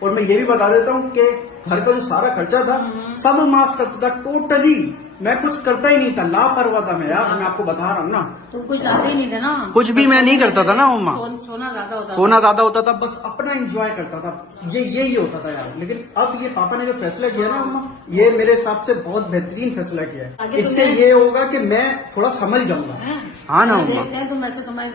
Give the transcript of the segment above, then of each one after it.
اور میں یہ بھی بتا دیتا ہوں کہ گھر کا جو سارا خرچہ تھا سب ماس کرتا تھا ٹوٹلی. میں کچھ کرتا ہی نہیں تھا, لاپرواہ تھا میں یار, میں آپ کو بتا رہا ہوں نا. تو کچھ لاتے ہی نہیں تھے نا, کچھ بھی میں نہیں کرتا تھا نا مما, سونا زیادہ ہوتا سونا زیادہ ہوتا تھا, بس اپنا انجوائے کرتا تھا, یہی ہوتا تھا یار. لیکن اب یہ پاپا نے جو فیصلہ کیا نا مما, یہ میرے حساب سے بہت بہترین فیصلہ کیا ہے. اس سے یہ ہوگا کہ میں تھوڑا سمجھ جاؤں گا. ہاں نا مما, دیکھتے ہیں تم ایسے تمہیں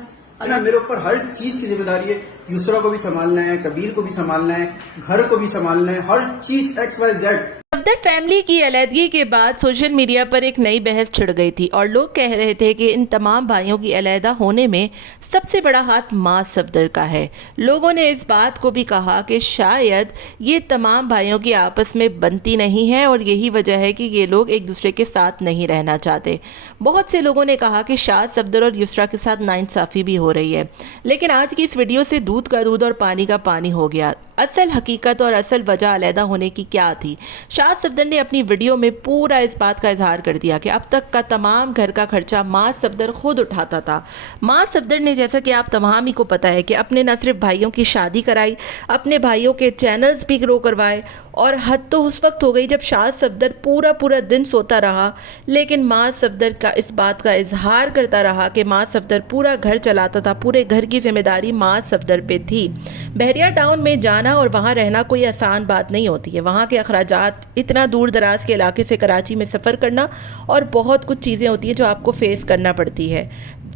میرے اوپر ہر چیز کی ذمہ داری ہے. یسرا کو بھی سنبھالنا ہے, کبیر کو بھی سنبھالنا ہے, گھر کو بھی سنبھالنا ہے, ہر چیز XYZ. صفدر فیملی کی علیحدگی کے بعد سوشل میڈیا پر ایک نئی بحث چھڑ گئی تھی اور لوگ کہہ رہے تھے کہ ان تمام بھائیوں کی علیحدہ ہونے میں سب سے بڑا ہاتھ ماں صفدر کا ہے. لوگوں نے اس بات کو بھی کہا کہ شاید یہ تمام بھائیوں کی آپس میں بنتی نہیں ہے اور یہی وجہ ہے کہ یہ لوگ ایک دوسرے کے ساتھ نہیں رہنا چاہتے. بہت سے لوگوں نے کہا کہ شاید صفدر اور یسرا کے ساتھ ناانصافی بھی ہو رہی ہے. لیکن آج کی اس ویڈیو سے دودھ کا دودھ اور پانی کا پانی ہو گیا. اصل حقیقت اور اصل وجہ علیحدہ ہونے کی کیا تھی؟ شاد صفدر نے اپنی ویڈیو میں پورا اس بات کا اظہار کر دیا کہ اب تک کا تمام گھر کا خرچہ ماں صفدر خود اٹھاتا تھا. ماں صفدر نے, جیسا کہ آپ تمام ہی کو پتہ ہے, کہ اپنے نہ صرف بھائیوں کی شادی کرائی, اپنے بھائیوں کے چینلز بھی گرو کروائے, اور حد تو اس وقت ہو گئی جب شاد صفدر پورا دن سوتا رہا. لیکن ماں صفدر کا اس بات کا اظہار کرتا رہا کہ ماں صفدر پورا گھر چلاتا تھا, پورے گھر کی ذمہ داری ماں صفدر پہ تھی. بحریہ ٹاؤن میں جانا اور وہاں رہنا کوئی آسان بات نہیں ہوتی ہے. وہاں کے اخراجات, اتنا دور دراز کے علاقے سے کراچی میں سفر کرنا, اور بہت کچھ چیزیں ہوتی ہیں جو آپ کو فیس کرنا پڑتی ہے.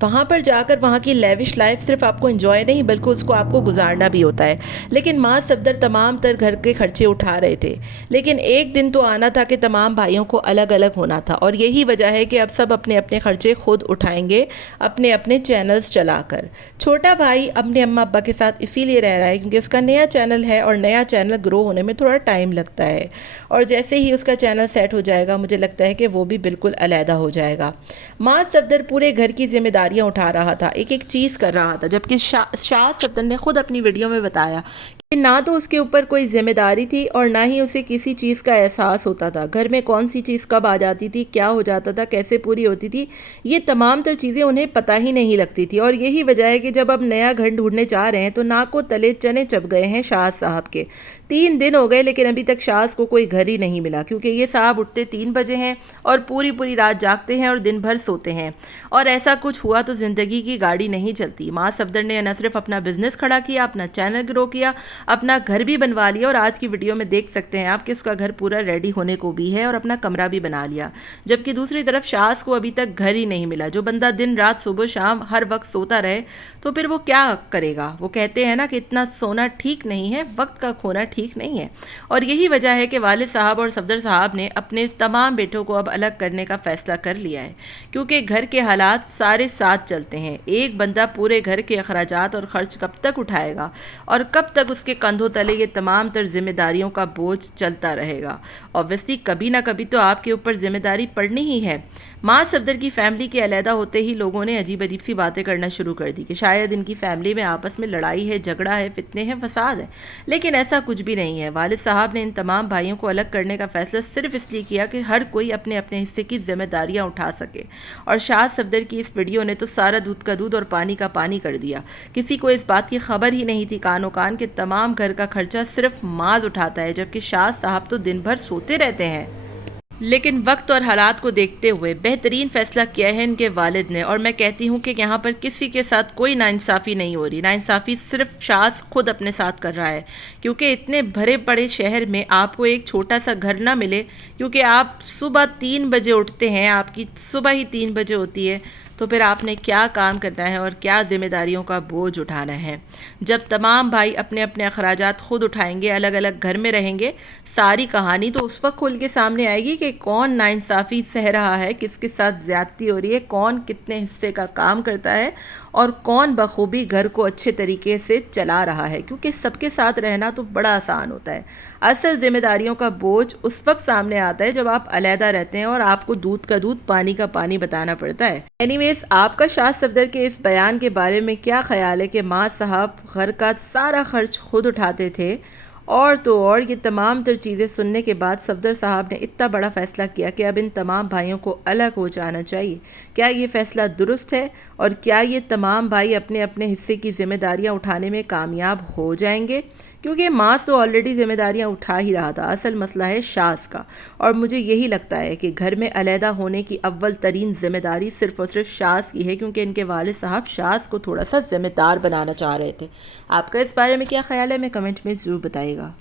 وہاں پر جا کر وہاں کی لیوش لائف صرف آپ کو انجوائے نہیں بلکہ اس کو آپ کو گزارنا بھی ہوتا ہے. لیکن ماں صفدر تمام تر گھر کے خرچے اٹھا رہے تھے. لیکن ایک دن تو آنا تھا کہ تمام بھائیوں کو الگ الگ ہونا تھا, اور یہی وجہ ہے کہ اب سب اپنے اپنے خرچے خود اٹھائیں گے, اپنے اپنے چینلز چلا کر. چھوٹا بھائی اپنے اماں ابا کے ساتھ اسی لیے رہ رہا ہے کیونکہ اس کا نیا چینل ہے, اور نیا چینل گرو ہونے میں تھوڑا ٹائم لگتا ہے, اور جیسے ہی اس کا چینل سیٹ ہو جائے گا مجھے لگتا ہے کہ وہ بھی بالکل علیحدہ ہو جائے گا. ماں صفدر پورے گھر کی ذمہ داریاں اٹھا رہا تھا, ایک ایک چیز کر رہا تھا, جبکہ شاد صفدر نے خود اپنی ویڈیو میں بتایا کہ نہ تو اس کے اوپر کوئی ذمہ داری تھی اور نہ ہی اسے کسی چیز کا احساس ہوتا تھا. گھر میں کون سی چیز کب آ جاتی تھی, کیا ہو جاتا تھا, کیسے پوری ہوتی تھی, یہ تمام تر چیزیں انہیں پتہ ہی نہیں لگتی تھی. اور یہی وجہ ہے کہ جب اب نیا گھر ڈھونڈنے چاہ رہے ہیں تو ناک کو تلے چنے چپ گئے ہیں شاز صاحب کے. 3 دن ہو گئے لیکن ابھی تک شاز کو کوئی گھر ہی نہیں ملا, کیونکہ یہ صاحب اٹھتے 3 بجے ہیں اور پوری رات جاگتے ہیں اور دن بھر سوتے ہیں, اور ایسا کچھ ہوا تو زندگی کی گاڑی نہیں چلتی. ماں صفدر نے نہ صرف اپنا بزنس کھڑا کیا, اپنا چینل گرو کیا, اپنا گھر بھی بنوا لیا, اور آج کی ویڈیو میں دیکھ سکتے ہیں آپ کہ اس کا گھر پورا ریڈی ہونے کو بھی ہے اور اپنا کمرہ بھی بنا لیا. جبکہ دوسری طرف شاز کو ابھی تک گھر ہی نہیں ملا. جو بندہ دن رات صبح شام ہر وقت سوتا رہے تو پھر وہ کیا کرے گا؟ وہ کہتے ہیں نا کہ اتنا سونا ٹھیک نہیں ہے, وقت کا کھونا ٹھیک نہیں ہے. اور یہی وجہ ہے کہ والد صاحب اور صفدر صاحب نے اپنے تمام بیٹوں کو اب الگ کرنے کا فیصلہ کر لیا ہے, کیونکہ گھر کے حالات سارے ساتھ چلتے ہیں. ایک بندہ پورے گھر کے اخراجات اور خرچ کب تک اٹھائے گا, اور کب تک اس کے کندھوں تلے یہ تمام تر ذمہ داریوں کا بوجھ چلتا رہے گا؟ اوبویسلی کبھی نہ کبھی تو آپ کے اوپر ذمہ داری پڑنی ہی ہے. ماں صفدر کی فیملی کے علیحدہ ہوتے ہی لوگوں نے عجیب سی باتیں کرنا شروع کر دی کہ شاید ان کی فیملی میں آپس میں لڑائی ہے, جھگڑا ہے, فتنے ہیں, فساد ہے. لیکن ایسا کچھ بھی نہیں ہے. والد صاحب نے ان تمام بھائیوں کو الگ کرنے کا فیصلہ صرف اس لیے کیا کہ ہر کوئی اپنے اپنے حصے کی ذمہ داریاں اٹھا سکے. اور شاد صفدر کی اس ویڈیو نے تو سارا دودھ کا دودھ اور پانی کا پانی کر دیا. کسی کو اس بات کی خبر ہی نہیں تھی کانوں کان کہ تمام گھر کا خرچہ صرف ماں اٹھاتا ہے, جبکہ شاد صاحب تو دن بھر سوتے رہتے ہیں. لیکن وقت اور حالات کو دیکھتے ہوئے بہترین فیصلہ کیا ہے ان کے والد نے, اور میں کہتی ہوں کہ یہاں پر کسی کے ساتھ کوئی ناانصافی نہیں ہو رہی. ناانصافی صرف شاز خود اپنے ساتھ کر رہا ہے, کیونکہ اتنے بھرے پڑے شہر میں آپ کو ایک چھوٹا سا گھر نہ ملے, کیونکہ آپ صبح 3 بجے اٹھتے ہیں, آپ کی صبح ہی 3 بجے ہوتی ہے, تو پھر آپ نے کیا کام کرنا ہے اور کیا ذمہ داریوں کا بوجھ اٹھانا ہے. جب تمام بھائی اپنے اپنے اخراجات خود اٹھائیں گے, الگ الگ گھر میں رہیں گے, ساری کہانی تو اس وقت کھل کے سامنے آئے گی کہ کون ناانصافی سہ رہا ہے, کس کے ساتھ زیادتی ہو رہی ہے, کون کتنے حصے کا کام کرتا ہے, اور کون بخوبی گھر کو اچھے طریقے سے چلا رہا ہے. کیونکہ سب کے ساتھ رہنا تو بڑا آسان ہوتا ہے. اصل ذمہ داریوں کا بوجھ اس وقت سامنے آتا ہے جب آپ علیحدہ رہتے ہیں اور آپ کو دودھ کا دودھ پانی کا پانی بتانا پڑتا ہے. اینی ویز, آپ کا شاد صفدر کے اس بیان کے بارے میں کیا خیال ہے کہ ماں صاحب گھر کا سارا خرچ خود اٹھاتے تھے؟ اور تو اور یہ تمام تر چیزیں سننے کے بعد صفدر صاحب نے اتنا بڑا فیصلہ کیا کہ اب ان تمام بھائیوں کو الگ ہو جانا چاہیے. کیا یہ فیصلہ درست ہے, اور کیا یہ تمام بھائی اپنے اپنے حصے کی ذمہ داریاں اٹھانے میں کامیاب ہو جائیں گے؟ کیونکہ ماس تو آلریڈی ذمہ داریاں اٹھا ہی رہا تھا. اصل مسئلہ ہے شاز کا, اور مجھے یہی لگتا ہے کہ گھر میں علیحدہ ہونے کی اول ترین ذمہ داری صرف اور صرف شاز کی ہے, کیونکہ ان کے والد صاحب شاز کو تھوڑا سا ذمہ دار بنانا چاہ رہے تھے. آپ کا اس بارے میں کیا خیال ہے؟ میں کمنٹ میں ضرور بتائیے گا.